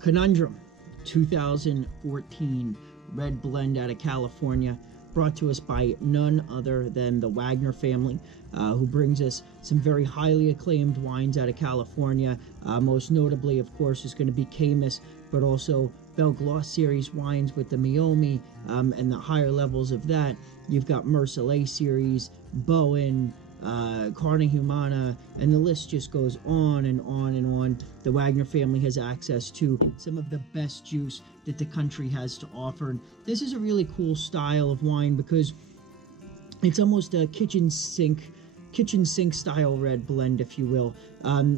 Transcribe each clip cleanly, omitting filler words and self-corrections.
Conundrum 2014 red blend out of California, brought to us by none other than the Wagner family, who brings us some very highly acclaimed wines out of California. Most notably, of course, is going to be Caymus, but also Belgloss series wines with the Meiomi, and the higher levels of that. You've got Mercelet series, Bowen, Carne Humana, and the list just goes on and on and on. The Wagner family has access to some of the best juice that the country has to offer. And this is a really cool style of wine because it's almost a kitchen sink style red blend, if you will.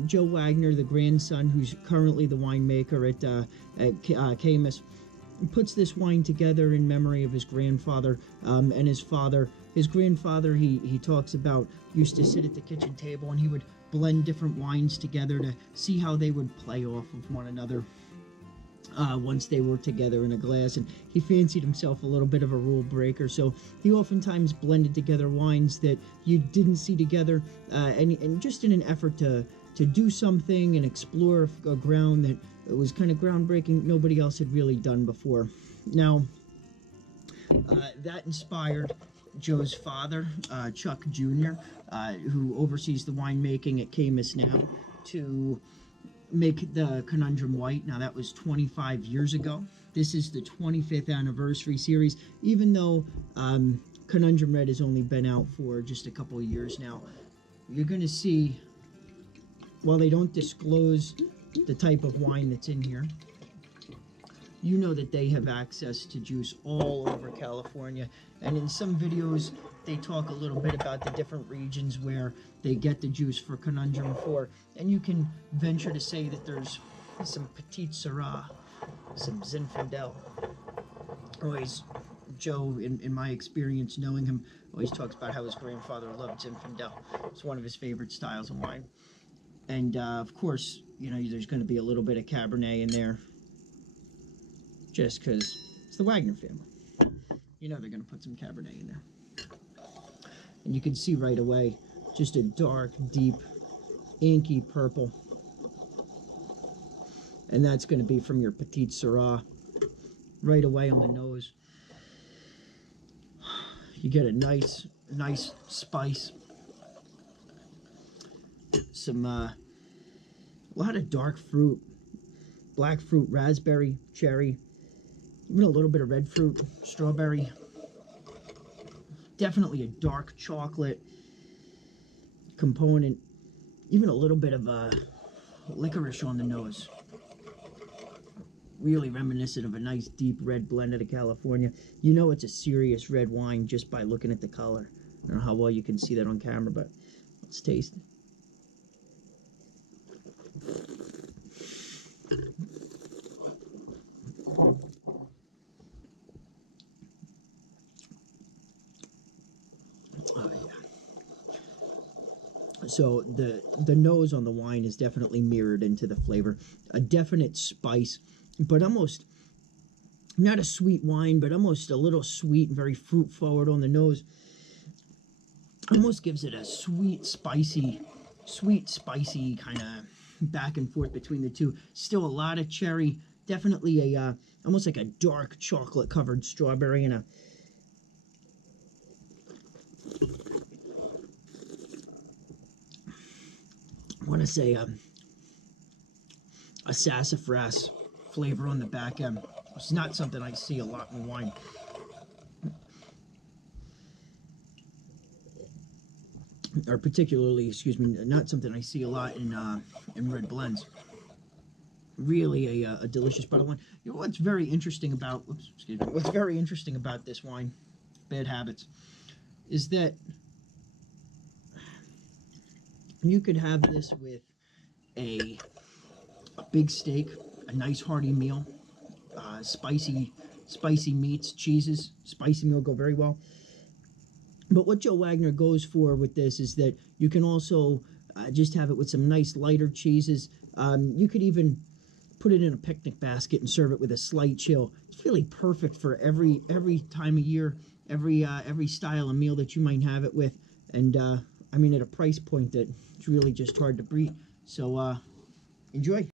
Joe Wagner, the grandson, who's currently the winemaker at Caymus, puts this wine together in memory of his grandfather and his father. His grandfather, he talks about, used to sit at the kitchen table and he would blend different wines together to see how they would play off of one another once they were together in a glass. And he fancied himself a little bit of a rule breaker, so he oftentimes blended together wines that you didn't see together, and just in an effort to do something and explore a ground that was kind of groundbreaking, nobody else had really done before. Now, that inspired Joe's father, Chuck Jr., who oversees the winemaking at Caymus now, to make the Conundrum White. Now, that was 25 years ago. This is the 25th anniversary series, even though Conundrum Red has only been out for just a couple of years now. You're going to see, while they don't disclose the type of wine that's in here, you know that they have access to juice all over California. And in some videos, they talk a little bit about the different regions where they get the juice for Conundrum for. And you can venture to say that there's some Petite Syrah, some Zinfandel. Always, Joe, in my experience knowing him, always talks about how his grandfather loved Zinfandel. It's one of his favorite styles of wine. And of course, you know, there's going to be a little bit of Cabernet in there, just because it's the Wagner family. You know they're going to put some Cabernet in there. And you can see right away, just a dark, deep, inky purple. And that's going to be from your Petite Syrah. Right away on the nose, you get a nice spice. Some, a lot of dark fruit, black fruit, raspberry, cherry, even a little bit of red fruit, strawberry. Definitely a dark chocolate component. Even a little bit of licorice on the nose. Really reminiscent of a nice deep red blend out of California. You know it's a serious red wine just by looking at the color. I don't know how well you can see that on camera, but let's taste it. So the nose on the wine is definitely mirrored into the flavor. A definite spice, but almost not a sweet wine, but almost a little sweet and very fruit forward on the nose. Almost gives it a sweet, spicy kind of back and forth between the two. Still a lot of cherry, definitely a almost like a dark chocolate covered strawberry, and I want to say a sassafras flavor on the back end. It's not something I see a lot in wine. Or particularly, excuse me, not something I see a lot in red blends. Really a delicious bottle of wine. You know what's very interesting about, what's very interesting about this wine, Bad Habits, is that you could have this with a big steak, a nice hearty meal, spicy meats, cheeses. Spicy meal go very well. But what Joe Wagner goes for with this is that you can also just have it with some nice lighter cheeses. You could even put it in a picnic basket and serve it with a slight chill. It's really perfect for every time of year, every style of meal that you might have it with. And I mean, at a price point that it's really just hard to beat. So enjoy.